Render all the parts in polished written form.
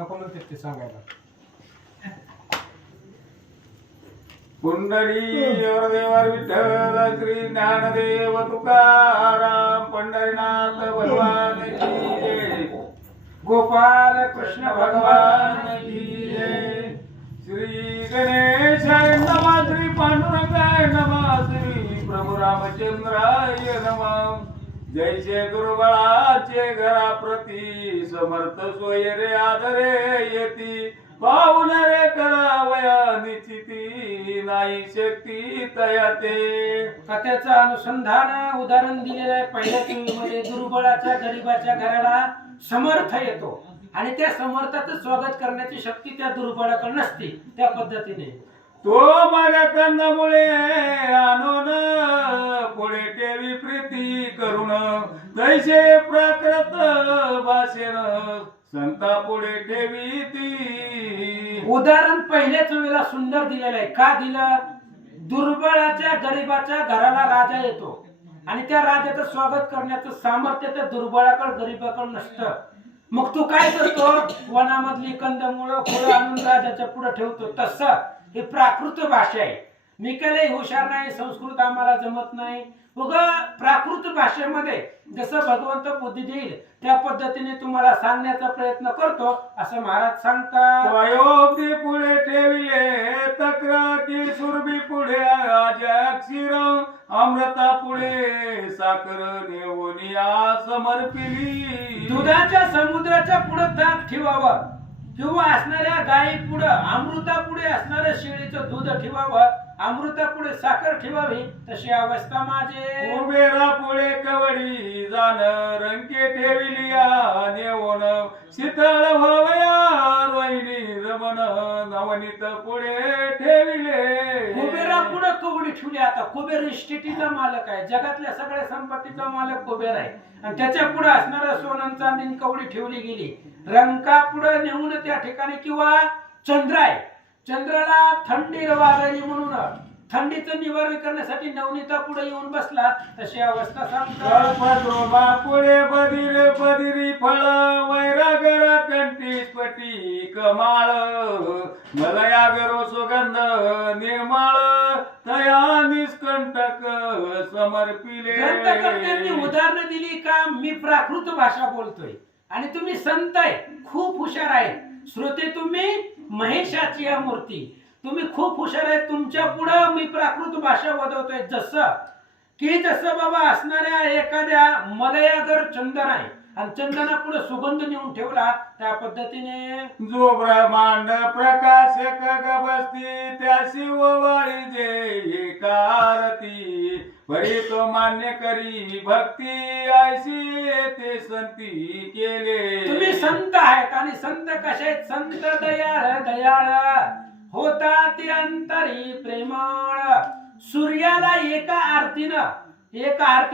नको म्हणते ते सांगायला. पुंडरी वरदेवर विठ्ठल श्री ज्ञानदेव तुकाराम पंढरीनाथ भगवान की जय. गोपाल कृष्ण भगवान की जय. श्री गणेशाय नमः. श्री पांडुरंगाय नमः. श्री प्रभू रामचंद्राय नमः. जैसे दुर्बळाचे घराप्रती समर्थ सोयरे आदरे येती पाहुन रे करावया निश्चिती नाही शक्ती तयाते. कथेचं अनुसंधान उदाहरण दिलेलं आहे पहिल्या टीव्हीमध्ये. दुर्बळाच्या गरीबाच्या घराला समर्थ येतो आणि त्या समर्थाचं स्वागत करण्याची शक्ती त्या दुर्बळाकडे नसते. त्या पद्धतीने तो माझ्या कंदामुळे आणून पुढे ठेवी प्रीती करून तैसे प्राकृत भाषेन संता पुढे ठेवी ती. उदाहरण पहिल्याच वेळेला सुंदर दिलेलं आहे. का दिलं? दुर्बळाच्या गरीबाच्या घराला राजा येतो आणि त्या राजाचं स्वागत करण्याचं सामर्थ्य त्या दुर्बळाकडे गरीबाकडे नसतं. मग तू काय करतो? वनामधली कंदमुळं फळं आणून राजाच्या पुढे ठेवतो. तसं हे प्राकृत भाषा आहे. मी काही हुशार नाही, संस्कृत आम्हाला जमत नाही. उगा प्राकृत भाषेमध्ये जसं भगवंत बुद्धी देईल त्या पद्धतीने तुम्हाला सांगण्याचा प्रयत्न करतो असं महाराज सांगतात. वयोब्दी पुढे ठेविले तक्र की सुरभी पुढे अक्षीर अमृता पुढे साखर नेवनिया समर्पिली. दुधाच्या समुद्राच्या पुढे ताक ठेवावं किंवा असणाऱ्या गायी पुढे अमृता पुढे असणाऱ्या शेळीचं दूध ठेवावं, अमृता पुढे साखर ठेवावी. तशी अवस्था माझे. कुबेरा पुढे कवडी जाण रंके ठेविली नेवण शीतळ व्हावया रोहिणी रमण नवनीत पुढे ठेविले. कुबेरा पुढे कवडी ठेवली. आता कुबेर इस्टेटीचा मालक आहे, जगातल्या सगळ्या संपत्तीचा मालक कुबेर आहे आणि त्याच्या पुढे असणाऱ्या सोनं चांदीन कवडी ठेवली गेली. रंका पुढे नेऊन त्या ठिकाणी किंवा चंद्र आहे, चंद्राला थंडी वाजायची म्हणून थंडीचं निवारण करण्यासाठी नवनीता पुढे येऊन बसला. तशी अवस्था सांगतात. पुढे बदिर बदिरी फळ वैरागरा कंठी स्फटी कमाळ मलयागरो सुगंध निर्मळ तया निष्कंटक समर्पिले. ग्रंथकर्त्यांनी उदाहरणं दिली का मी प्राकृत भाषा बोलतोय आणि तुम्ही संत आहे, खूप हुशार आहे. श्रोते तुम्ही महेशाची या मूर्ती, तुम्ही खूप हुशार आहे. तुमच्या पुढं मी प्राकृत भाषा वदवतोय. जसं बाबा असणाऱ्या एखाद्या मलयागर चंदन आहे आणि चंदना पुढे सुगंध नेऊन ठेवला त्या पद्धतीने जो ब्रह्मांड प्रकाशक गबसती त्याशी ओवाळी जे एकारती परी तो मान्य करी भक्ती ऐशी ते संती केले. तुम्ही संत आहेत आणि संत कसे आहेत? संत दयाळ दयाळ होता ते अंतरी प्रेमळ. सूर्याला एका आरती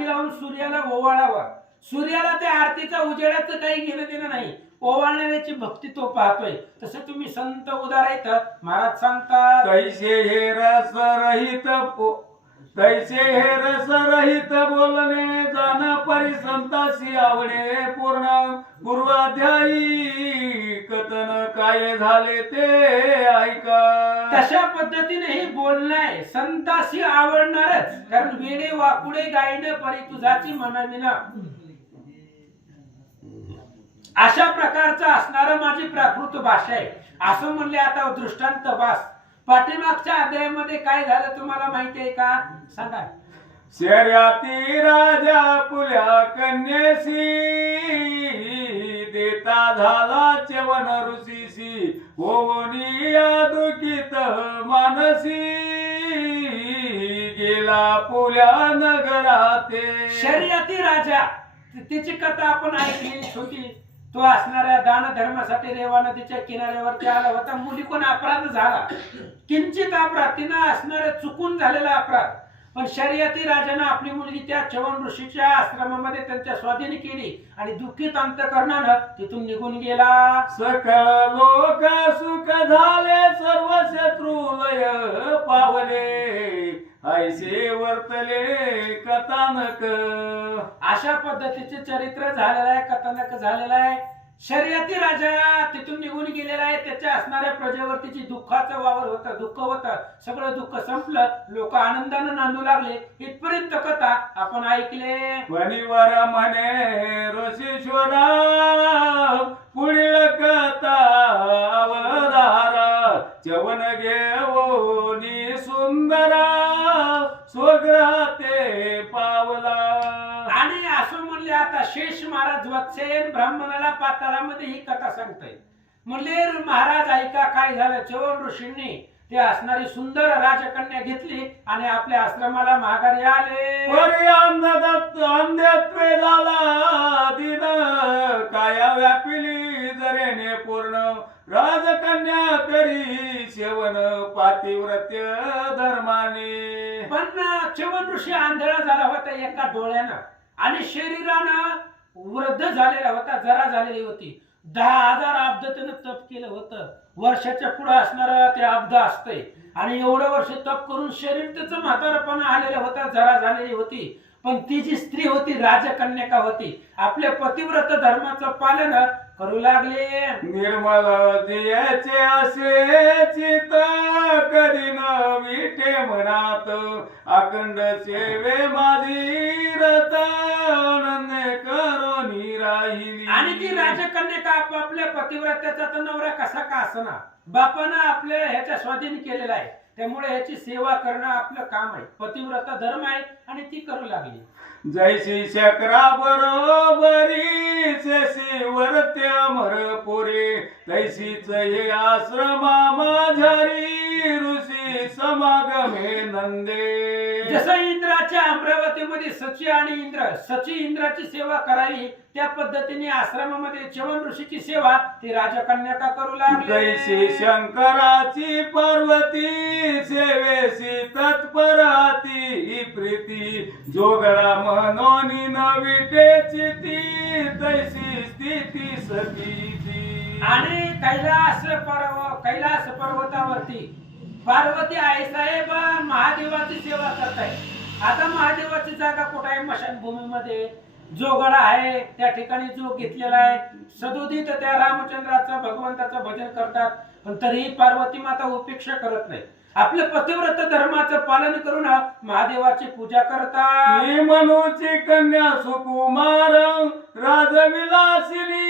लावून सूर्याला ओवाळावं. सूर्याला त्या आरतीचा उजेडाचं काही घेणं देणं नाही, ओवाळण्याची भक्ती तो पाहतोय. तसे तुम्ही संत उदार आहेत. महाराज सांगतात तैसे हे रस रहित बोलणे जाण परिसंतासी आवडे पूर्ण पूर्वाध्यायी कथन काय झाले ते ऐका. तशा पद्धतीने हे बोलणं आहे संताशी आवडणारच, कारण वेडे वाकुडे गायने परी तुझाची म्हणविना अशा प्रकारचं असणारं माझी प्राकृत भाषा आहे असं म्हणले. आता दृष्टांत बास. पाठीमागच्या अध्यायामध्ये काय झालं तुम्हाला माहिती आहे का? सांगा. शर्याती राजा पुल्या कन्येसी देता झाला च्यवन ऋषीसी ओनिया दुखित मानसी गेला पुल्या नगराते. शर्यती राजा, तिची कथा आपण ऐकली छोटी. तो असणाऱ्या दान धर्मासाठी रेवा नदीच्या किनाऱ्यावरती आला होता. मुली कोण अपराध झाला, किंचित अपराध, तिनं असणाऱ्या चुकून झालेला अपराध. पण शर्यती राजानं आपली मुलगी त्या च्यवन ऋषीच्या आश्रमामध्ये त्यांच्या स्वाधीन केली आणि दुःखित अंतकरणानं तिथून निघून गेला. सकळ लोक सुख झाले सर्व शत्रू लय पावले ऐसे वर्तले कथानक. अशा पद्धतीचे चरित्र झालेलं आहे, कथानक झालेलं आहे. शर्यती राजा तिथून निघून गेले. त्याच्या असणाऱ्या प्रजेवरतीची दुःखाचं वावर होतं, दुःख होतं. सगळं दुःख संपलं, लोक आनंदानं नांदू लागले. इथपर्यंत कथा आपण ऐकले. परिवार म्हणे ऋषीश्वरा पुढील कथा अवधारा चवन घेऊनी सुंदरा स्वग्रहाते पावला. आणि असं म्हणले आता शेष महाराज वत्सेन ब्राह्मणाला पाताळामध्ये ही कथा सांगताय. म्हणले महाराज ऐका काय झालं. चवन ऋषींनी ते असणारी सुंदर राजकन्या घेतली आणि आपल्या आश्रमाला माघारी आले. वरी अंधत्वे झाला दिन काया व्यापिली जरेने पूर्ण राजकन्या करी सेवन पातिव्रत्य धर्माने. पण चवन ऋषी आंधळा झाला होता एका डोळ्यानं आणि शरीरानं वृद्ध झालेला होता, जरा झालेली होती. 10,000 अब्द त्यानं तप केलं होतं. वर्षाच्या पुढे असणार ते अब्द असतंय आणि एवढं वर्ष तप करून शरीर त्याचं म्हातारपणा आलेलं होतं, जरा झालेली होती. पण ती जी स्त्री होती राजकन्यका होती, आपल्या पतिव्रत धर्माचं पालन करू लागले. निर्मल जियाचे असे चित कधी न विठे मनात अखंड सेवे माझी रत आनंद करोनी राहिली. आणि ती राजकन्यका आपापल्या पतिव्रत्याचा तर नवरा कसा का असना बापानं आपल्या ह्याच्या स्वाधीन केलेला आहे, त्यामुळे ह्याची सेवा करणं आपलं काम आहे. पतिव्रता धर्म आहे आणि ती करू लागली. जैसी शकरा बरोबरी जैसी वर्त्य अमर पुरे तैसीच हे आश्रमा माझारी ऋषी समागमे नंदे. जसं इंद्राच्या अमरावतीमध्ये सची आणि इंद्र सची इंद्राची सेवा करावी त्या पद्धतीने आश्रमामध्ये चवन ऋषीची सेवा ती राजकन्यका करू लागली. जैसी शंकराची पार्वती सेवेसी तत्पराती प्रीती जोगळा मनोनी नविटे चिती तैसी स्थिती सतीची. आणि कैलास पर्वतावरती पार्वती आईसाहेब महादेवाची सेवा करताय. आता महादेवाची जागा कुठे आहे? मशानभूमीमध्ये जोगडा आहे, त्या ठिकाणी जो घेतलेला आहे. सदोदित त्या रामचंद्राचं भगवंताचं भजन करतात, पण तरीही पार्वती माता उपेक्षा करत नाही. आपलं पतिव्रत धर्माचं पालन करून महादेवाची पूजा करतात. ही मनूची कन्या सुकुमार राजविलासिनी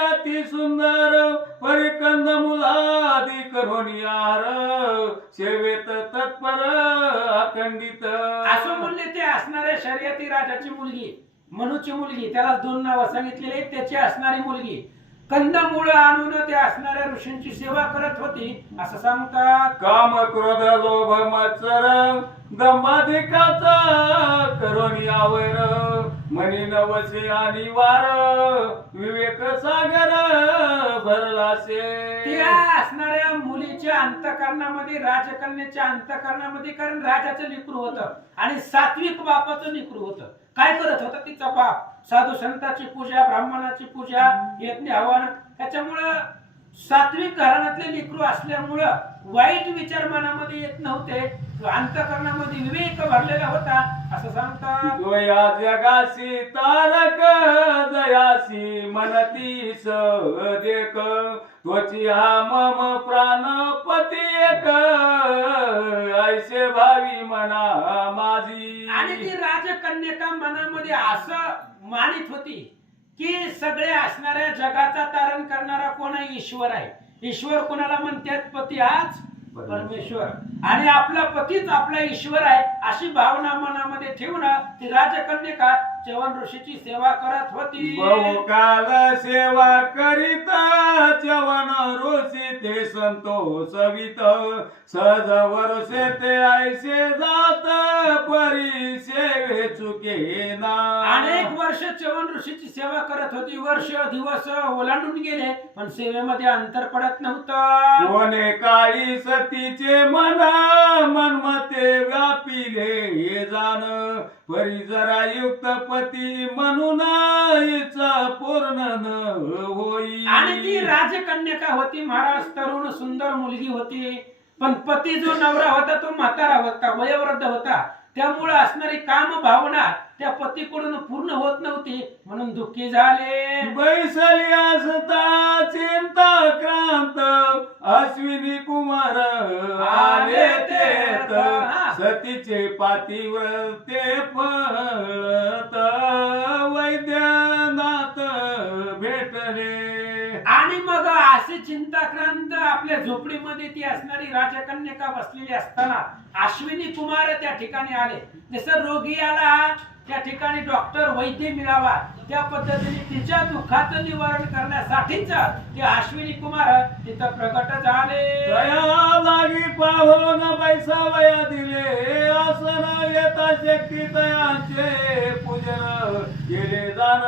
अति सुंदर परिकंद मुलादी करोनियार सेवेत तत्पर अखंडित. असं म्हणले ते असणाऱ्या शर्यती राजाची मुलगी मनूची मुलगी, त्याला 2 नावं सांगितलेली आहेत. त्याची असणारी मुलगी कंदमूळ आणून ते असणाऱ्या ऋषींची सेवा करत होती असं सांगतात. काम क्रोध लोभ मत्सर दंभाधिकाचा करोनियावर मनी नवसे आणि वार विवेक सागर भरलासे. त्या असणाऱ्या मुलीच्या अंतकरणामध्ये राजकन्याच्या अंतकरणामध्ये, कारण राजाचं लेकरू होतं आणि सात्विक बापाचं लेकरू होतं. काय करत होता तिचा बाप? साधू संतांची पूजा, ब्राह्मणाची पूजा, यज्ञ हवन. त्याच्यामुळं सात्विक घराण्यातले लेकरू असल्यामुळं वाईट विचार मनामध्ये येत नव्हते, अंतकरणामध्ये विवेक भरलेला होता असं सांगतात. जो या जगासी तारक जयासी मनतीस देख त्वची हा मम प्राणपती एक ऐसे भावी मना माझी. आणि ती राजकन्यका मनामध्ये असं मानित होती की सगळे असणाऱ्या जगाचा तारण करणारा कोण आहे? ईश्वर आहे. ईश्वर कोणाला म्हणतात? पती हाच परमेश्वर, आणि आपला पतीच आपला ईश्वर आहे अशी भावना मनामध्ये ठेवून ती राजकन्यका चवन ऋषीची सेवा करत होती. बहुकाल सेवा करीत चवन ऋषी ते संतोषवित सहज वरसे ते ऐसे जात परी सेवे चुकेना. अनेक वर्ष चवन ऋषीची सेवा करत होती. वर्ष दिवस ओलांडून गेले पण सेवेमध्ये अंतर पडत नव्हतं. कोणे काळी सतीचे मन मनमते व्यापिले हे जाण परी जरा युक्त पती म्हणून हिचा पूर्ण न होई. आणि ती राजकन्यका होती महाराज, तरुण सुंदर मुलगी होती, पण पती जो नवरा होता तो म्हातारा होता, वयोवृद्ध होता. त्यामुळे असणारी काम भावना त्या पतीकडून पूर्ण होत नव्हती म्हणून दुःखी झाले. बैसली असता चिंता क्रांत सतीचे पातिव्रते फळत वैद्यनाथ भेटले. आणि मग असे चिंताक्रांत आपल्या झोपडीमध्ये ती असणारी राजकन्यका बसलेली असताना अश्विनी कुमार त्या ठिकाणी आले. जसं रोगी आला त्या ठिकाणी डॉक्टर वैद्य मिळावा त्या पद्धतीने तिच्या दुःखाचं निवारण करण्यासाठीच ते अश्विनी कुमार तिथं प्रकट झाले. दया लागी पाहून बैसावया दिले आसन येता शक्ती दयांचे पूजन केले जाण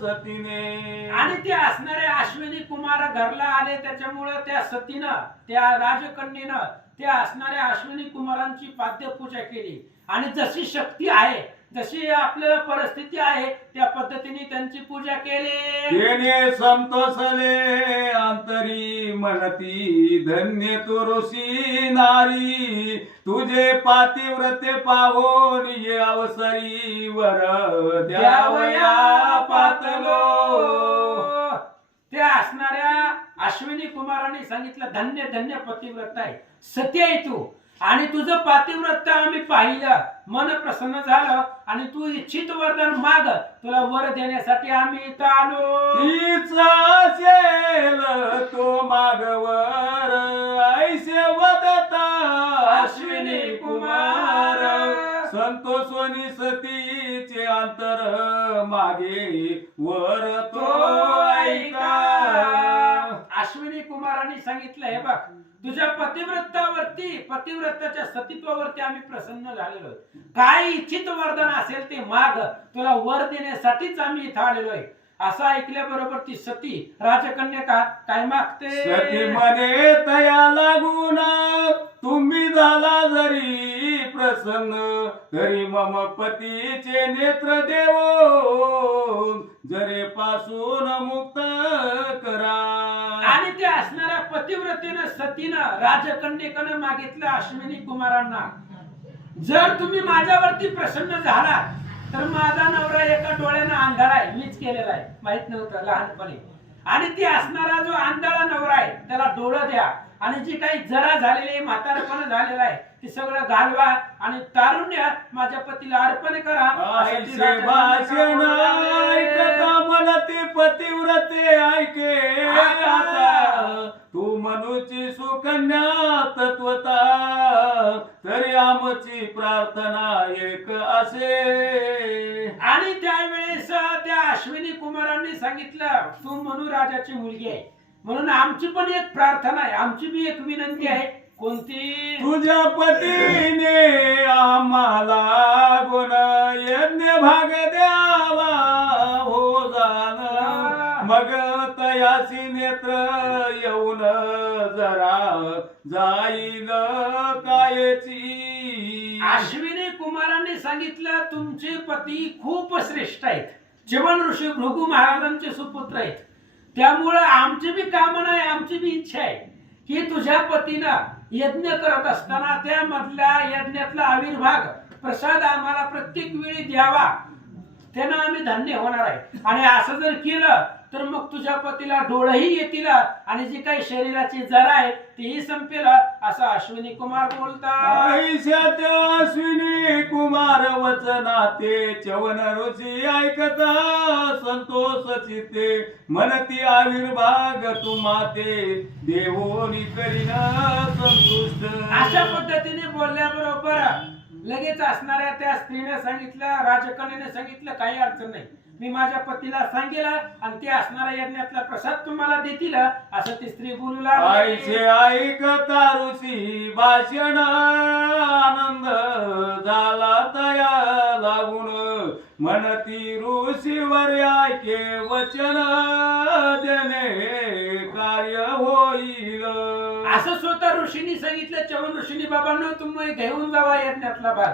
सतीने. आणि ते असणारे अश्विनी कुमार घरला आले त्याच्यामुळे त्या सतीनं त्या राजकन्येनं त्या असणाऱ्या अश्विनी कुमारांची पाद्यपूजा केली आणि जशी शक्ती आहे जशी आपल्याला परिस्थिती आहे त्या पद्धतीने त्यांची पूजा केली. तेने संतोषले अंतरी म्हणती धन्य तू ऋषी नारी तुझे पातिव्रते पाहून ये अवसरी वर द्यावया पातलो. त्या असणाऱ्या अश्विनी कुमारांनी सांगितलं धन्य धन्य पतिव्रत आहे सत्य आहे तू आणि तुझं पातिव्रत आम्ही पाहिलं मन प्रसन्न झालं आणि तू इच्छित वरदान माग तुला वर देण्यासाठी आम्ही इथं आलो. तीच असेल तो मागवर ऐसे वदता अश्विनी कुमार संतोषोनी सतीचे अंतर मागे वर तो ऐका. अश्विनी कुमारांनी सांगितलं हे बघ तुझ्या पतिव्रतावरती पतिव्रताच्या सतीत्वावरती आम्ही प्रसन्न झालेलो आहे. काय इच्छित वरदान असेल ते माग तुला वर देण्यासाठीच आम्ही इथं आलेलो आहे. असं ऐकल्याबरोबर ती सती राजकन्यका काय मागते. सती म्हणे तया लागून तुम्ही झाला जरी प्रसन्न तरी मम पतीचे नेत्र देव जरे पासून मुक्त करा. आणि ते असणाऱ्या पतिव्रतेनं सतीनं राजकन्येकडे मागितलं अश्विनी कुमारांना जर तुम्ही माझ्यावरती प्रसन्न झाला तर माझा नवरा एका डोळ्यानं आंधळा आहे मीच केलेला आहे माहित नव्हतं लहानपणी. आणि ती असणारा जो आंधळा नवरा आहे त्याला डोळं द्या आणि जी काही जरा झालेली म्हातारपण झालेला आहे ते सगळं घालवा आणि तारुण्य माझ्या पतीला अर्पण करा. ऐसे भाषण ऐकता मनते पतिव्रते ऐके आता तू मनुची सुकन्या तत्वता तरी आमची प्रार्थना एक असे. आणि त्यावेळेस त्या अश्विनी कुमारांनी सांगितलं तू मनु राजाची मुलगी आहे म्हणून आमची पण एक प्रार्थना आहे आमची बी एक विनंती आहे. कोणती. तुझ्या पतीने आम्हाला गुण यज्ञ भाग द्यावा हो जाण मग तयासी नेत्र येऊन जरा जाईल कायची. अश्विनी कुमारांनी सांगितलं तुमचे पती खूप श्रेष्ठ आहेत जीवन ऋषी भृगु महाराजांचे सुपुत्र आहेत त्यामुळे आमची बी कामना आहे आमची बी इच्छा आहे की तुझ्या पतीनं यज्ञ करत असताना त्यामधल्या यज्ञातला आविर्भाग प्रसाद आम्हाला प्रत्येक वेळी द्यावा त्यानं आम्ही धन्य होणार आहे. आणि असं जर केलं तर मग तुझ्या पतीला डोळेही येतील आणि जी काही शरीराची जरा आहे तीही संपेल असं अश्विनी कुमार बोलतात. ऐशात अश्विनी कुमार वचनाते चवन ऋषी ऐकता संतोष चित्ते मनती आविर्भाग तुम्हाते देवोनी करीना संतुष्ट. अशा पद्धतीने बोलल्याबरोबर लगेच असणाऱ्या त्या स्त्रीने सांगितलं राजकन्येने सांगितलं काही अडचण नाही मी माझ्या पतीला सांगेल आणि ते असणाऱ्या यज्ञातला प्रसाद तुम्हाला देतील असं ती स्त्री बोलू लागली. ऐसे ऐकता ऋषी भाषण आनंद झाला तया लागून म्हणती ऋषीवर ऐके वचन देणे कार्य होईल. असं स्वतः ऋषींनी सांगितलं चवन ऋषींनी बाबांनो तुम्ही घेऊन जावा यज्ञातला भाग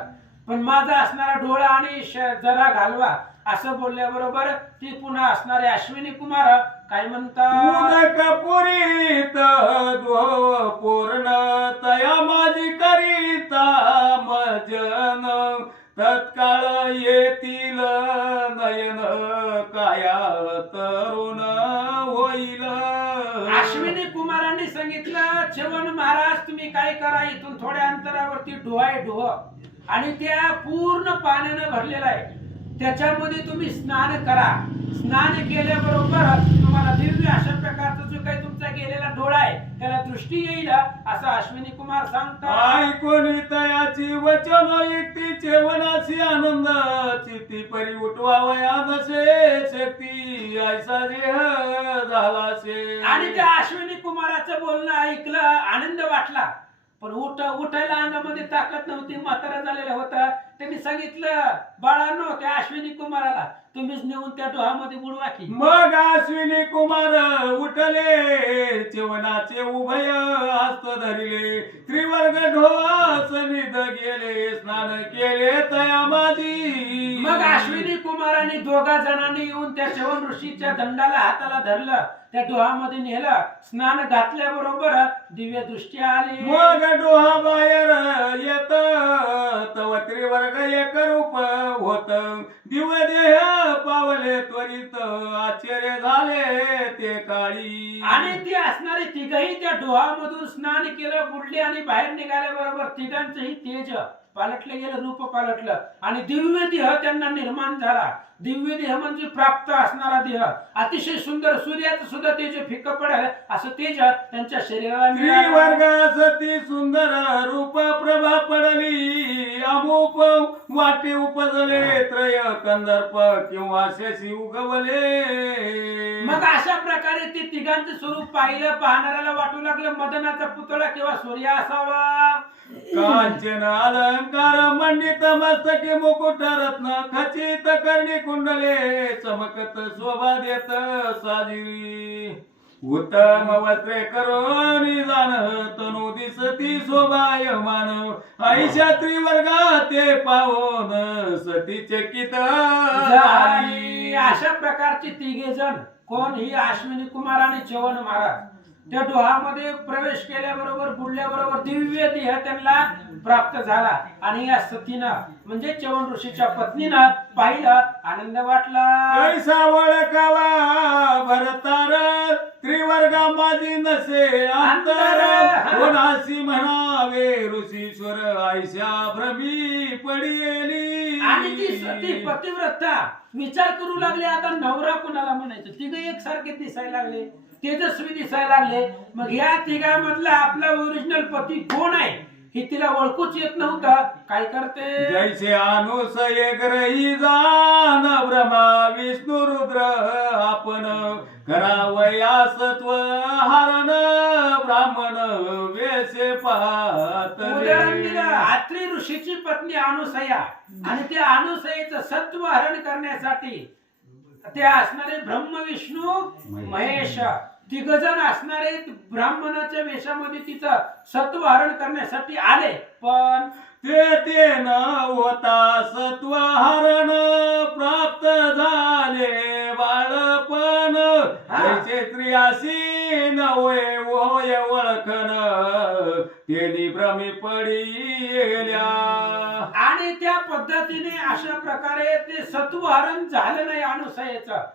पण माझा असणारा डोळा आणि जरा घालवा असं बोलल्याबरोबर ती पुन्हा असणारे अश्विनी कुमार काय म्हणतात. उदक पुरीत पूर्ण तया माझी करिता मजन तत्काळ येतील नयन काया तरुण होईल. अश्विनी अश्विनी कुमारांनी सांगितलं, च्यवन महाराज तुम्ही काय करा, इथून थोड्या अंतरावरती डोह आहे, डोह, आणि त्या पूर्ण पाण्यानं भरलेला आहे, त्याच्यामध्ये तुम्ही स्नान करा. स्नान केल्याबरोबर तुम्हाला दिव्य अशा प्रकारचा जो काही तुमचा गेलेला डोळा आहे त्याला दृष्टी येईल, असं अश्विनी कुमार सांगतात. ऐकून तयाची वचन युक्ती चेवनाची आनंद चित्ती परी उठवावया नसे शक्ती ऐसा देह झाला से. आणि त्या अश्विनी कुमाराचं बोलणं ऐकलं, आनंद वाटला, पण उठायला अंगामध्ये ताकद नव्हती, म्हातारा झालेला होता. त्यांनी सांगितलं, बाळांनो त्या अश्विनी कुमाराला तुम्हीच नेऊन त्या डोहामध्ये बुडवा की. मग अश्विनी कुमार उठले, चेवनाचे उभय हस्त धरिले, त्रिवर्ग ढोआ सनिध गेले, स्नान केले तया माझी. मग अश्विनी कुमारांनी दोघा जणांनी येऊन त्या च्यवन ऋषीच्या दंडाला हाताला धरलं, त्या डोहामध्ये नेलं, स्नान घातल्याबरोबर दिव्य दृष्टी आली. मग डोहा बाहेर येत तव त्रिवर्ग एक रूप होत, दिव्य देह पावले त्वरित आश्चर्य झाले ते काळी. आणि ती असणारे तिघही त्या डोहामधून स्नान केलं, बुडले, आणि बाहेर निघाल्याबरोबर तिघांचंही तेज पालटलं गेलं, रूप पालटलं, आणि दिव्य देह त्यांना निर्माण झाला. दिव्य देह म्हणजे प्राप्त असणारा देह, अतिशय सुंदर, सूर्याचं सुद्धा तेज फिक्क पडेल असं तेज त्यांच्या शरीराला मिळालं. त्रिवर्ग सती सुंदर रूप प्रभा पडली, अमुक वाटे उपजले, त्रय कंदर्प किंवा शशी उगवले. मग अशा प्रकारे ते तिघांचं स्वरूप पाहिलं, पाहणाऱ्याला वाटू लागलं मदनाचा पुतळा किंवा सूर्य असावा. कांचन अलंकार मंडित मस्तके मुकुट रत्न खचित कर्णी कुंडले, चमकत शोभा देत साजिरी. उत्तम वस्त्रे करोनी जाण तनु दिसती शोभायमान, आईशा त्रिवर्गा ते पावन सती चकित झाली. अशा प्रकारचे तिघे जण कोण? ही अश्विनी कुमार आणि च्यवन महाराज त्या डोहामध्ये प्रवेश केल्याबरोबर, बुडल्याबरोबर दिव्य देह त्यांना प्राप्त झाला, आणि या सतीनं म्हणजे च्यवन ऋषीच्या पत्नीनं पाहिलं, आनंद वाटला. कैसा ओळखावा भरतार, त्रिवर्गा माझी नसे अंतर, कोणासी म्हणावे ऋषीश्वर, आयशा भ्रमी पडियेली. आणि ती सती पतिव्रता विचार करू लागले, आता नवरा कोणाला म्हणायचं, तिघ एकसारखे दिसायला लागले, तेजस्वी दिसायला लागले. मग या तिघांमधला आपला ओरिजिनल पती कोण आहे हे तिला ओळखूच येत नव्हतं. काय करते? जैसे अनुस एक रही जान ब्रह्मा विष्णू रुद्र आपण, करावया सत्व हरण ब्राह्मण वेसे पाहत. उदाहरण दिलं, अत्रि ऋषीची पत्नी अनुसया, आणि त्या अनुसयेचं सत्व हरण करण्यासाठी ते असणारे ब्रह्म विष्णू महेश तिघजण असणारे ब्राह्मणाच्या वेशामध्ये तिचं सत्व हरण करण्यासाठी आले. पण ते न होता सत्व हरण प्राप्त झाले बाळपण, जैसे स्त्रियासी नवय होय ओळखन, तेनी भ्रमी पडिल्या. आणि त्या पद्धतीने अशा प्रकारे ते सत्व हरण झालं नाही अनुसयेचं.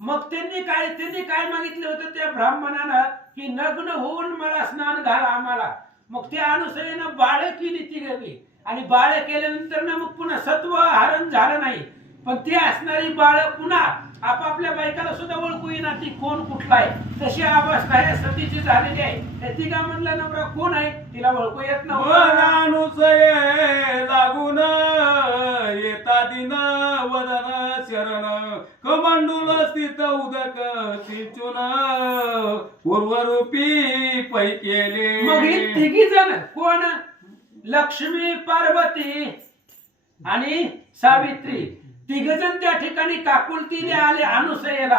मग त्यांनी काय मागितलं होतं त्या ब्राह्मणानं, की नग्न होऊन मला स्नान घाला आम्हाला. मग त्या अनुसयेनं बाळ केली तिघी, आणि बाळ केल्यानंतर ना मग पुन्हा सत्व हरण झालं नाही. पण ती असणारी बाळ पुन्हा आपापल्या बायकाला सुद्धा ओळखू येईना ती कोण कुठला आहे, तशी अवस्था या सतीची झालेली आहे. त्या तिघा म्हणला नवरा कोण आहे तिला ओळखू येत नव्हतं. अनुसये लागून येता दिन वदन शरण, कमंडूल स्थित उदक सिंचून पूर्वरूपी पै केले. मग ही तिघी जण कोण? लक्ष्मी, पार्वती आणि सावित्री तिघजण त्या ठिकाणी काकुलतीने आले अनुसयेला,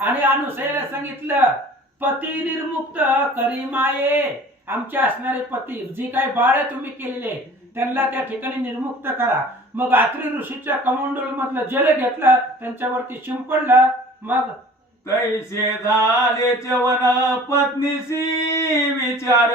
आणि अनुसयेला सांगितलं, पती निर्मुक्त करी माये, आमचे असणारे पती जी काही बाळ तुम्ही केलेले त्यांना त्या ठिकाणी निर्मुक्त करा. मग अत्रि ऋषीच्या कमंडूल मधलं जल घेतलं, त्यांच्यावरती शिंपडलं. मग कैसे झाले च्यवन पत्नीसी विचार,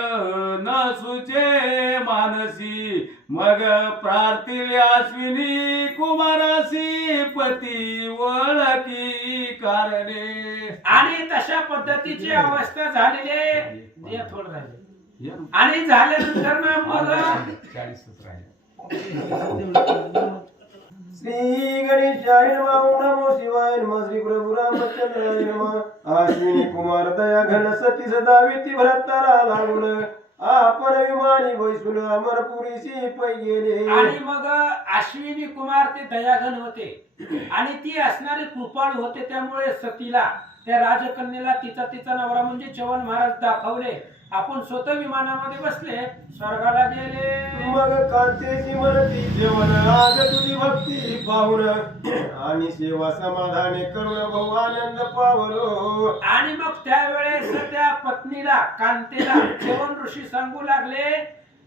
न सुचे मानसी मग प्रार्थिले अश्विनी कुमारासी पती वळकी कारणे. आणि तशा पद्धतीची अवस्था झालेली आहे. थोडं राहिले आणि झाल्यानंतर ना मग 40 राहिले. श्री गणेशाय नमः. ओम नमो शिवाय नमः. श्री प्रभु रामचंद्राय नमः. अश्विनी कुमार दया घन सती सदा विती भरतारा लागून आपण विमानी बैसून अमरपुरीशी पै गेले. आणि मग अश्विनी कुमार ते दयाघन होते आणि ती असणारे कृपाळू होते. त्यामुळे सतीला त्या राजकन्येला तिचा तिचा नवरा म्हणजे च्यवन महाराज दाखवले. आपण स्वतः विमानामध्ये बसले स्वर्गाला गेले. मग कांतेची म्हणती जेवण आज तुझी भक्ती पाहून आणि सेवा समाधाने करून भाऊ आनंद पावलो. आणि मग त्यावेळेस त्या पत्नीला कांतेला च्यवन ऋषी सांगू लागले,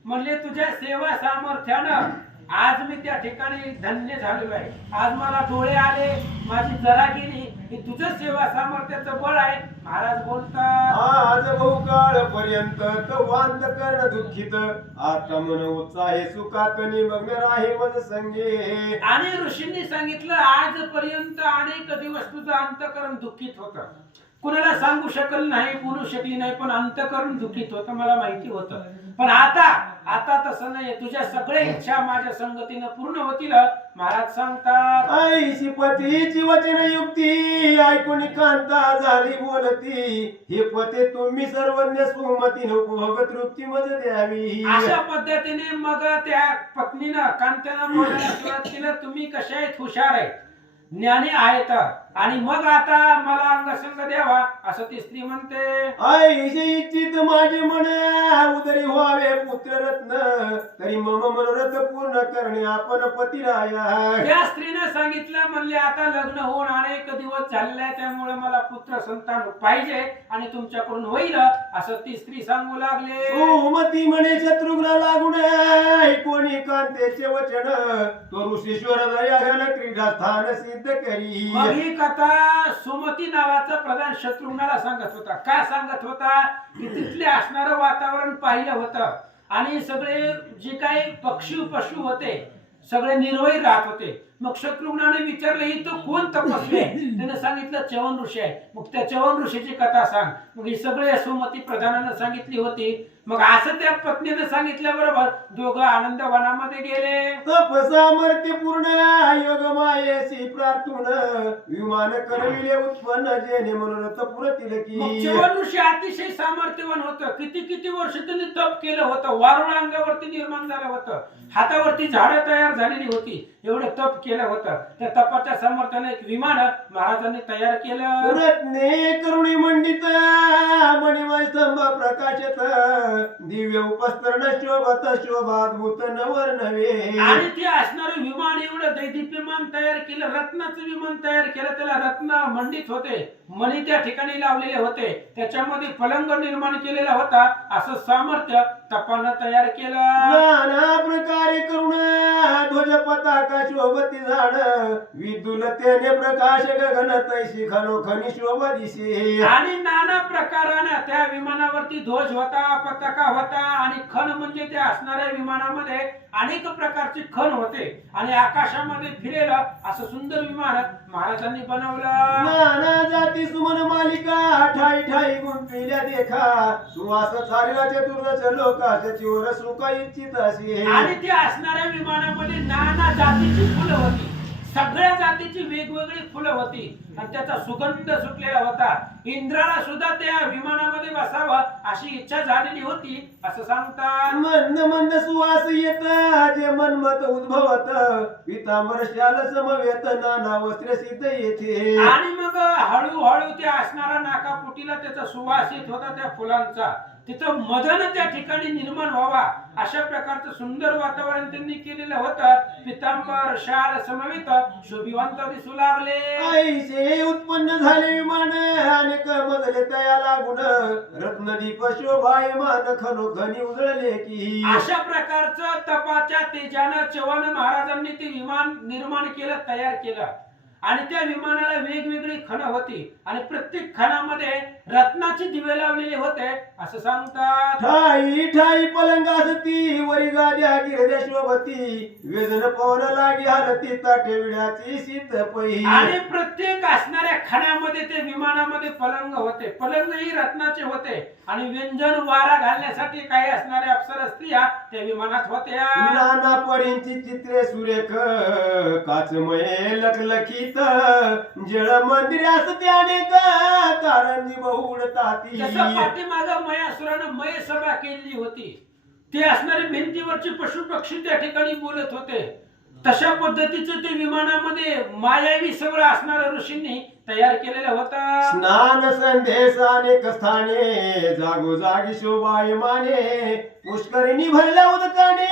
म्हणले तुझ्या सेवा सामर्थ्यानं आज मी त्या ठिकाणी धन्य झालेलो आहे. आज मला डोळे आले, माझी जरा गेली, हे तुझं सेवा सामर्थ्याचं बळ आहे. महाराज बोलतात, आज बहुकाळ पर्यंत वांत कर्ण दुःखित आता मन उत्साहे सुखात निमग्न राही मज संगे. आणि ऋषींनी सांगितलं आजपर्यंत अनेक दिवस तुझं अंतकरण दुःखित होतं. कुणाला सांगू शकल नाही, बोलू शकली नाही, पण अंतकरण दुःखित होतं, मला माहिती होतं. पण आता तसं नाही. तुझ्या सगळ्या इच्छा माझ्या संगतीनं पूर्ण होतील. महाराज सांगतात, आईशी पतीची वचन युक्ती ऐकून कांता झाली बोलती. हे पते तुम्ही सर्वज्ञ सुमतीने उपभोग तृप्ती मज द्यावी. अशा पद्धतीने मग त्या पत्नीनं कांत्यानं बोलायला सुरुवात केलं, तुम्ही कशा आहेत, हुशार आहेत, ज्ञानी आहेत, आणि मग आता मला अंगसंग द्यावा असं ती स्त्री म्हणते. आईशी इच्छित माझे मन उदरी व्हावे पुत्र रत्न तरी मम मनोरथ पूर्ण करणे आपण पतिराया. त्या स्त्रीने सांगितलं, म्हणले आता लग्न होऊन अनेक दिवस झालेले आहे, त्यामुळे मला पुत्र संतान पाहिजे आणि तुमच्याकडून होईल असं ती स्त्री सांगू लागले. सुमती म्हणे शत्रुघ्न लागून कोणी कांतेचे वचन तो ऋषीश्वर दया घन क्रीडा स्थान सिद्ध करी. मग ही कथा सुमती नावाचा प्रधान शत्रुघ्नाला सांगत होता. का सांगत होता की तिथले असणारं वातावरण पाहिलं होतं आणि सगळे जे काही पक्षी पशु होते सगळे निर्वय राहत होते. मग शत्रुघ्नाने विचारलं, ही तो कोण तपस्वी आहे? त्याने सांगितलं च्यवन ऋषी आहे. मग त्या च्यवन ऋषीची कथा सांग. मग ही सगळे सुमती प्रधानानं सांगितली होती. मग असं त्या पत्नीने सांगितल्याबरोबर दोघं आनंद वनामध्ये गेले. तप सामर्थ्य पूर्ण योग मायेशी प्रार्थून विमान करविले उत्पन्न जेणे मनोरथ पुरतील मग की. च्यवन ऋषी अतिशय सामर्थ्यवान होतं. किती वर्ष त्यांनी तप केलं होतं. वारुळ अंगावरती निर्माण झालं होतं. हातावरती झाडं तयार झालेली होती. एवढं तप केलं होतं. त्या तपाच्या सामर्थ्याने एक विमान महाराजांनी तयार केलं. रत्ने करुणी मंडित मणिमय स्तंभ प्रकाशत दिव्य उपस्तरण शोभत शोभाद्भुत नवर नवे. आणि ते असणारं विमान एवढं दैदिप्यमान तयार केलं. रत्नाचं विमान तयार केलं. त्याला रत्न मंडित होते, मणी त्या ठिकाणी लावलेले होते. त्याच्यामध्ये पलंग निर्माण केलेला होता. असं सामर्थ्य तपानं तयार केलं. नाना प्रकारे करुण ध्वज पताका शोभती झाड विदुलतेने प्रकाश गगन तैशी खनोखनी शोभा दिसे. आणि नाना प्रकाराने त्या विमानावरती ध्वज होता, पताका होता, आणि खण म्हणजे त्या असणाऱ्या विमानामध्ये अनेक प्रकारचे खण होते आणि आकाशामध्ये फिरेलं असं सुंदर विमान महाराजांनी बनवलं. नाना जाती सुमन मालिका ठाई ठाई गुंतविल्या देखा सुवास चालला चतुर्दश लोकाश चिवर सुख इच्छित असे. आणि त्या असणाऱ्या विमानामध्ये नाना जातीची फुलं होती. सगळ्या जातीची वेगवेगळी फुलं होती आणि त्याचा सुगंध सुटलेला होता. इंद्राला सुद्धा त्या विमानामध्ये बसावं अशी इच्छा झालेली होती असं सांगतात. मंद मंद सुवास येत जे मनमत उद्भवत पितांबर शाल समवेत नाना वस्त्र सिद्ध येथे. आणि मग हळूहळू त्या असणारा नाकापुटीला त्याचा सुवास येत होता त्या फुलांचा. तिथं मदन त्या ठिकाणी निर्माण व्हावा अशा प्रकारचं सुंदर वातावरण त्यांनी केलेलं होतं. पितांबर शाल समवेत शोभिवंत दिसू लागले. आईचे उत्पन्न झाले विमान अनेक मजले तया लागून रत्नदीप शोभायमान खनोखनी उजळले की. अशा प्रकारचं तपाच्या तेजानं च्यवन महाराजांनी ते विमान निर्माण केलं, तयार केलं. आणि त्या विमानाला वेगवेगळी खण होती आणि प्रत्येक खणामध्ये रत्नाचे दिवे लावलेले होते असं सांगतात. ठाई ठाई पलंगासती वरी गाद्या गिरद्या शोभती वेदन पवन लागी हालती ताटेविड्याची सिद्ध पै. आणि प्रत्येक असणाऱ्या खाण्यामध्ये ते विमानामध्ये पलंग होते. पलंग ही रत्नाचे होते आणि व्यंजन वारा घालण्यासाठी काही असणाऱ्या अप्सरा स्त्रिया त्या विमानात होत्या. नाना परींची चित्रे सुरेख काचमये लखलखीत जळ मंदिर असते अनेक कारंजी बहुड ताती. जसं पाठीमाग मयासुरानं मय सभा केलेली होती, ते असणारे भिंतीवरचे पशु पक्षी त्या ठिकाणी बोलत होते. तशा पद्धतीचं ते विमानामध्ये मायावी सगळं असणाऱ्या ऋषींनी तयार केलेलं होतं. स्नान संदेश अनेक स्थाने जागोजागी शोभायमाने पुष्करिणी भरल्या उदकाने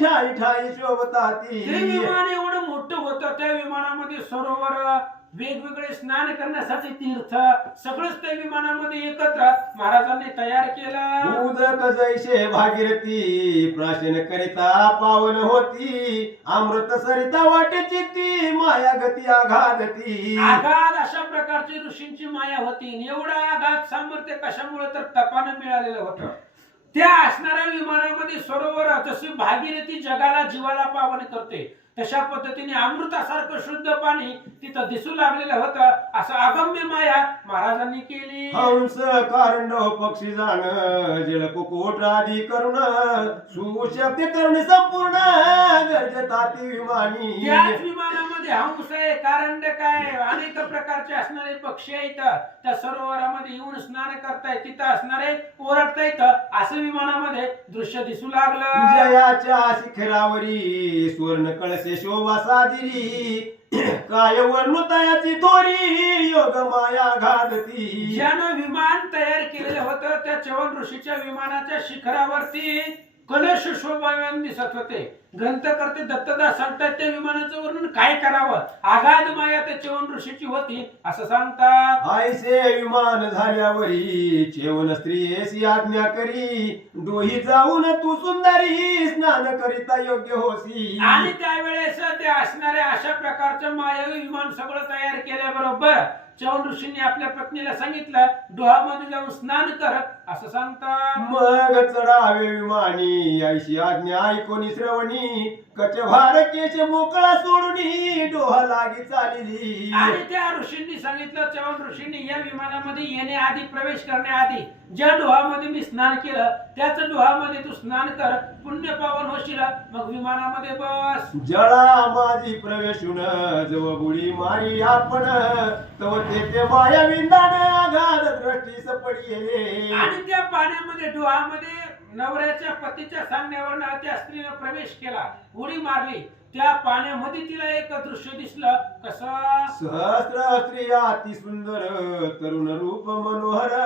ठाई ठाई ते शोभताती. विमान एवढं मोठं होतं. त्या विमानामध्ये सरोवर, वेगवेगळे स्नान करण्यासाठी तीर्थ, सगळंच त्या विमानामध्ये एकत्र महाराजांनी तयार केलं. उदक जैसे भागीरथी प्राशन करिता पावन होती अमृत सरिता वाटेची ती माया गती आघादती. आघात अशा प्रकारची ऋषींची माया होती. एवढा आघात सामर्थ्य कशामुळे तर तपानं मिळालेलं होतं. त्या असणाऱ्या विमानामध्ये सरोवर जशी भागीरथी जगाला जीवाला पावन करते, तशा पद्धतीने अमृतासारखं शुद्ध पाणी तिथं दिसू लागलेलं होतं. असं अगम्य माया महाराजांनी केली. हंस कारंडव पक्षी जाण जल कुकुट आदी करुण सुशब्द करुण संपूर्ण गर्जताती विमानी. त्याच विमानामध्ये हंस आहे, कारंडक आहे, अनेक प्रकारचे असणारे पक्षी आहेत. त्या सरोवरामध्ये येऊन स्नान करतायत, तिथं असणारे ओरडतायत. असं विमानामध्ये दृश्य दिसू लागलं. जयाच्या शिखरावरी सुवर्ण कळसे शोभा साजिरी काय वर्णुतायाची थोरी योग माया घालती. ज्यानं विमान तयार केलेलं होतं त्या चवन ऋषीच्या विमानाच्या शिखरावरती कलश शोभायमान दिसत होते. ग्रंथकर्ते दत्तदास सांगतात त्या विमानाचं वर्णन काय करावं, आगाध माया त्या चवन ऋषीची होती असं सांगतात. आयसे विमान झाल्यावरी चेवन स्त्रियेसी आज्ञा करी डोही जाऊन तू सुंदरी स्नान करिता योग्य होसी. आणि त्यावेळेस ते असणाऱ्या अशा प्रकारचं मायावी विमान सगळं तयार केल्याबरोबर चवन ऋषींनी आपल्या पत्नीला सांगितलं डोहामध्ये जाऊन स्नान कर असं सांगतात. मग चढावे विमानी ऐशी आज्ञा ऐकून श्रवणी कचभार केश मोकळा सोडून डोहा लागी चालली. आणि त्या ऋषींनी सांगितलं, चवन ऋषींनी या विमानामध्ये येण्याआधी, प्रवेश करण्याआधी ज्या डोहामध्ये मी स्नान केलं त्याच डोहामध्ये तू स्नान कर, पुण्य पावन होशील, मग विमानामध्ये बस. जळा माझी प्रवेशून जव बुडी मारी आपण तव ते माया विंदान आघात दृष्टीस पडिले. आणि त्या पाण्यामध्ये डोहामध्ये नवऱ्याच्या पतीच्या सांगण्यावरनं त्या स्त्रीने प्रवेश केला, उडी मारली. त्या पाण्यामध्ये तिला एक दृश्य दिसलं. कसं? सहस्र स्त्रिया अति सुंदर तरुण रूप मनोहर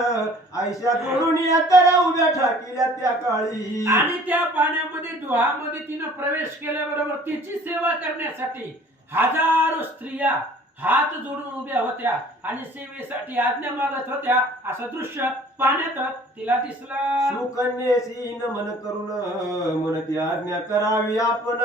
आयशा तरुण तर उभ्या ठाकिल्या त्या काळी. आणि त्या पाण्यामध्ये डोहामध्ये तिनं प्रवेश केल्याबरोबर तिची सेवा करण्यासाठी हजारो स्त्रिया हात जोडून उभ्या होत्या आणि सेवेसाठी आज्ञा मागत होत्या. असं दृश्य पाण्यात तिला दिसलं. सुकन्येसी नमन करून म्हणती आज्ञा करावी आपण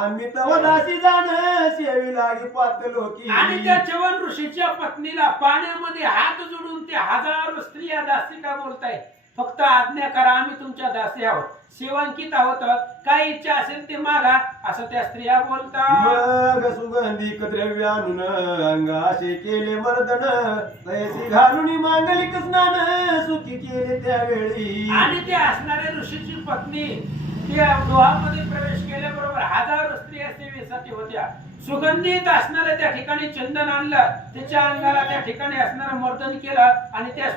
आम्ही तव दासी जाण सेवी लागी पातलो की. आणि त्या चवन ऋषीच्या पत्नीला पाण्यामध्ये हात जोडून त्या हजारो स्त्रिया दासी का बोलताय, फक्त आज्ञा करा, आम्ही तुमच्या दासी आहोत, सेवांकित आहोत, काय इच्छा असेल ते मागा असं त्या स्त्रिया बोलतात. मग सुगंधिक द्रव्य आणून अंगाशे केले मर्दन तैसी घालून मांगलिक स्नान सुखी केले त्यावेळी. आणि ते असणाऱ्या ऋषीची पत्नी त्या डोहामध्ये प्रवेश केल्याबरोबर हजारो स्त्रिया सेवेसाठी होत्या. सुगंधित असणाऱ्या त्या ठिकाणी चंदन आणलं, त्याच्या अंगाला त्या ठिकाणी असणारं मर्दन केलं आणि त्या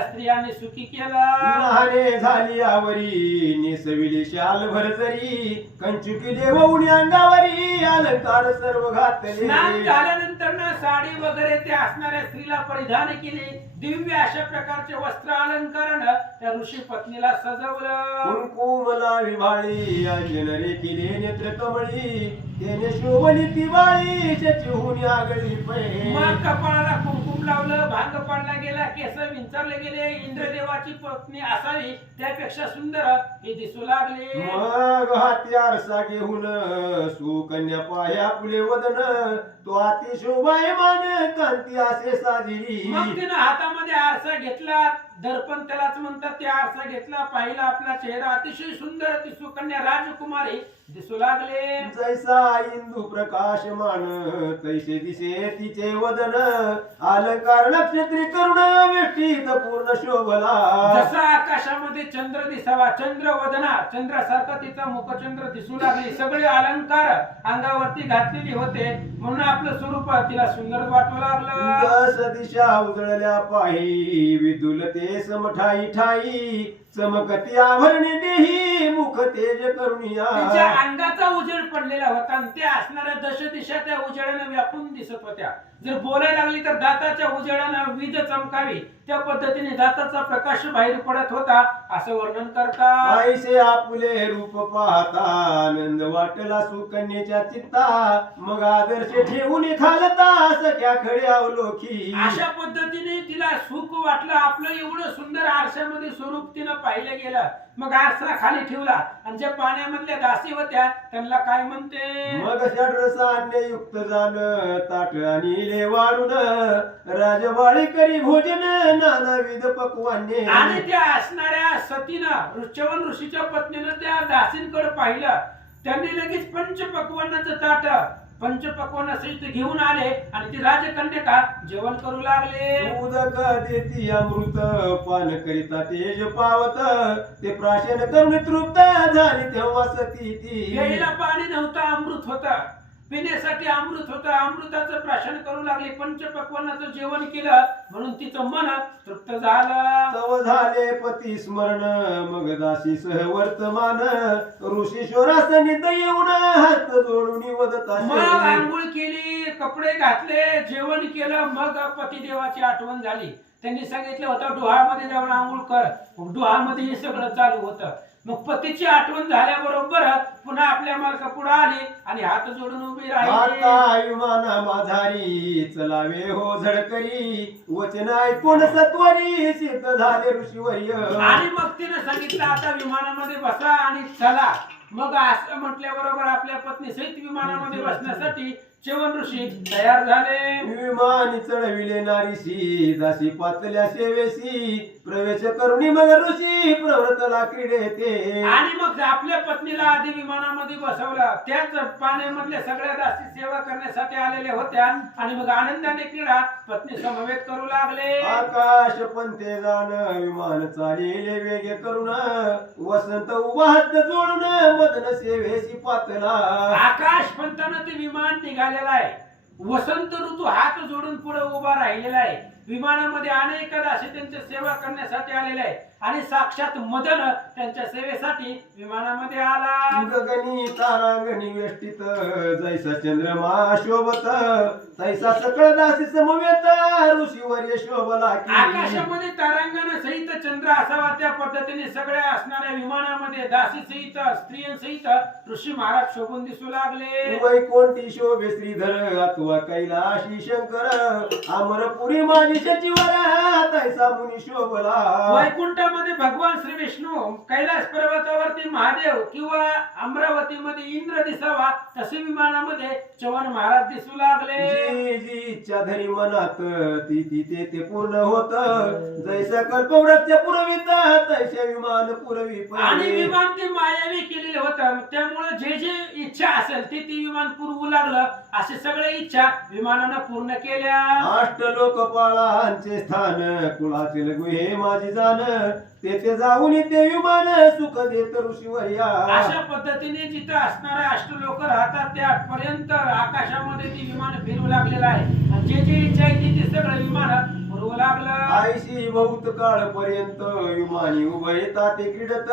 स्त्रियांनी सुखी केलं. उन्हाने झाली आवरी नेसविली शाल भरजरी कंचुकी देवऊनी अंगावरी अलंकार सर्व घातले. स्नान झाल्यानंतर ना साडी वगैरे त्या असणाऱ्या स्त्रीला परिधान केले. दिव्य अशा प्रकारचे वस्त्र अलंकारानं त्या ऋषी पत्नीला सजवलं. कुंकुम लावी भाळी अंजन रेखिले नेत्र कमळी तेने शोभली ती बाळी शचीहून आगळी पै. मग कपाळाला कुंकुम लावलं, भांग पाडला गेला, केस विंचरले गेले. इंद्रदेवाची पत्नी असावी त्यापेक्षा सुंदर हे दिसू लागले. मग हाती आरसा घेऊन सुकन्या पाया फुले वदन तो अति शोभायमान कांती असे साजिरी. मग तिनं हातात हातामध्ये आरसा घेतला, दर्पण त्यालाच म्हणतात, ते आरसा घेतला, पाहिला आपला चेहरा, अतिशय सुंदर ती सुकन्या राजकुमारी दिसू लागले. जैसा इंदू प्रकाशमान तैसे दिसे तिचे वदन, अलंकार नक्षत्री करुण वेष्टीत पूर्ण शोभला. जसा आकाशामध्ये चंद्र दिसावा, चंद्र वदना, चंद्रासारखा तिचा मुखचंद्र दिसू लागले. सगळे अलंकार अंगावरती घातलेले होते, म्हणून आपलं स्वरूप तिला सुंदर वाटू लागलं. दश दिशा उजळल्या पाही, विदुलते समठाई ठाई, चमकती आभरणी देही, मुख तेज करुणिया. तिच्या अंगाचा उजेड पडलेला होता आणि त्या असणाऱ्या दश दिशा त्या उजेडाने व्यापून दिसत होत्या. जर बोलायला लागली तर दाताच्या उजेडानं वीज चमकावी, त्या पद्धतीने दाताचा प्रकाश बाहेर पडत होता, असं वर्णन करतात. आईसे आपुले रूप पाहता, आनंद वाटला सुकन्येच्या चित्ता, मग आदर्श ठेवून खालता सख्या खडे अवलोकी. अशा पद्धतीने तिला सुख वाटलं, आपलं एवढं सुंदर आरशामध्ये स्वरूप तिनं पाहिलं गेलं. मग आरसा खाली ठेवला आणि ज्या पाण्यामधल्या दासी होत्या त्यांना काय म्हणते, मग षड्रसान्य युक्त जाण, ताट आणि वाढून, राजवाळी करी भोजन, नानाविध पक्वान्य. आणि त्या असणाऱ्या सतीनं, ऋषवन ऋषीच्या पत्नीनं त्या दासींकडे पाहिलं. त्यांनी लगेच पंचपक्वान्नाचं ताट पंचपक्वान्न सहित घेऊन आले आणि ती राजकन्यका जेवण करू लागले. उदक देती अमृत, पान करिता तेज पावत, ते प्राशन करून तृप्त झाली तेव्हा सती ती. प्यायला पाणी नव्हतं, अमृत होतं, पिण्यासाठी अमृत होतं. अमृताचं प्राशन करू लागले, पंचपक्वान्नाचं जेवण केलं, म्हणून तिचं मन तृप्त झालं. तव झाले पती स्मरण, मग दासी सह वर्तमान, ऋषीश्वरासनी येऊन हात जोडून वदता. मग आंघोळ केली, कपडे घातले, जेवण केलं, मग पतिदेवाची आठवण झाली. त्यांनी सांगितलं होतं डोहामध्ये जाऊन आंघोळ कर, डोहामध्ये हे सगळं चालू होतं. मग पतीची आठवण झाल्याबरोबर पुन्हा आपल्या मालका पुढे आली आणि हात जोडून उभी राहिली. आता विमाना माझारी, चलावे हो झडकरी, वचन ऐकून सत्वरी सिद्ध झाले ऋषीवर्य. आणि मग तिने सांगितलं आता विमानामध्ये बसा आणि चला. मग असं म्हटल्याबरोबर आपल्या पत्नी सहित विमानामध्ये बसण्यासाठी च्यवन ऋषी तयार झाले. विमानी चढविले नारीशी, दासी पातल्या सेवेशी, प्रवेश करुणी मग ऋषी प्रवृत्तला क्रीडे ते. आणि मग आपल्या पत्नीला आधी विमानामध्ये बसवलं. त्याच पाण्यामधल्या सगळ्या दासी सेवा करण्यासाठी आलेल्या होत्या आणि मग आनंदाने क्रीडा पत्नी समवेत करू लागले. आकाश पंथे जाण, विमान चालिले वेगे करून, वसंत उभा हात जोडून, मदन सेवेशी पातला. आकाश पंथानं ते विमान निघालेलं आहे. वसंत ऋतू हात जोडून पुढे उभा राहिलेला आहे. विमानामध्ये अनेक दासी त्यांच्या सेवा करण्यासाठी आलेले आहे आणि साक्षात मदन त्यांच्या सेवेसाठी विमानामध्ये आला. गगनी तारांगणी वेष्टीत, जैसा चंद्रमा शोभत, तैसा सकळ दासी समवेत, ऋषीवर्य शोभला की. आकाशामध्ये तारांगण सहित चंद्र असावा, त्या पद्धतीने सगळ्या असणाऱ्या विमानामध्ये दासी सहित स्त्रियांसहित ऋषी महाराज शोभून दिसू लागले. वैकुंठी शोभे श्रीधर, अथवा कैलाशी शंकर, अमरपुरी माझी सचिवर, तैसा मुनी शोभला. वैकुंठामध्ये भगवान श्री विष्णू, कैलास पर्वतावरती महादेव किंवा अमरावतीमध्ये इंद्र दिसावा, तसे विमानामध्ये च्यवन महाराज दिसू लागले. जी जी इच्छा धरी मनात, ती ती ते ते पूर्ण होत, जैसा कल्पवृक्ष पुरवित, तैसे विमान पुरवी. आणि विमान ते मायावी केलेले होतं, त्यामुळे जे जे इच्छा असेल ते विमान पुरवू लागलं. असे सगळे इच्छा विमानानं पूर्ण केल्या. अष्ट लोकपाळांचे स्थान, कुळातील गुहे माझी जाण, तेथे जाऊन ते विमान सुख देत ऋषीवर्या. अशा पद्धतीने जिथं असणारे अष्टलोक राहतात त्यापर्यंत आकाशामध्ये ती विमान फिरू लागलेलं आहे. आणि जे जे इच्छा आहे ते सगळं विमान पुरवू लागलं. आईशी बहुत काळ पर्यंत विमानी उभयता ते क्रीडत,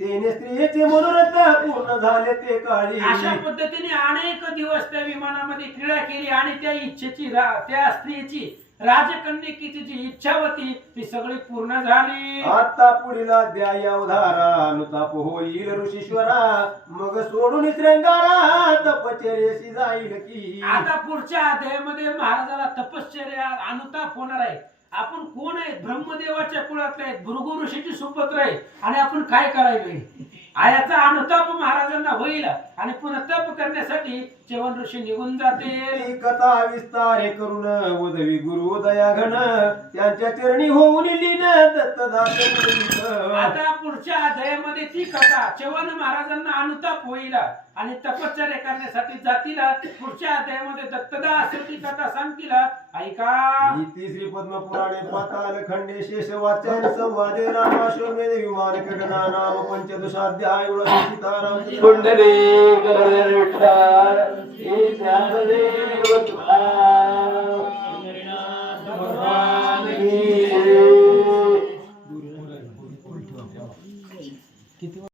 तेने स्त्रियेचे मनोरथ पूर्ण झाले ते काळी. अशा पद्धतीने अनेक दिवस त्या विमानामध्ये क्रीडा केली आणि त्या इच्छेची त्या स्त्रीची राजकन्यकेची जी इच्छा होती ती सगळी पूर्ण झाली. आता पुढील अध्याय अवधारा, अनुताप होईल ऋषीश्वरा, मग सोडून श्रृंगारा, तपचर्येशी जाईल की. आता पुढच्या अध्यायामध्ये महाराजाला तपश्चर्या अनुताप होणार आहे. आपण कोण आहेत? ब्रह्मदेवाच्या कुळातले आहेत, भृगु ऋषीची सुपुत्र आहे आणि आपण काय करायला आयाचा अनुताप महाराजांना होईल आणि पुन्हा तप करण्यासाठी च्यवन ऋषी निघून जातील. ती कथा विस्तारे करून उदवी गुरु दया घन त्यांच्या चरणी होऊन लीन दत्तदास मुनीच. आता पुढच्या अध्यायामध्ये ती कथा च्यवन महाराजांना अनुताप होईल आणि तपश्चर्या करण्यासाठी जातील. पुढच्या अध्यायामध्ये दत्तदास ती कथा सांगतील. ऐका. ही तिसरी पद्मपुराणे पाताल खंडे शेष वाच्यान संवादे रामाश्वमेध विमान कडना नाम पंचदशाध्याय सीताराम कुंडली गरुड विठ्ठल, ही ज्ञानदेव तुकाराम.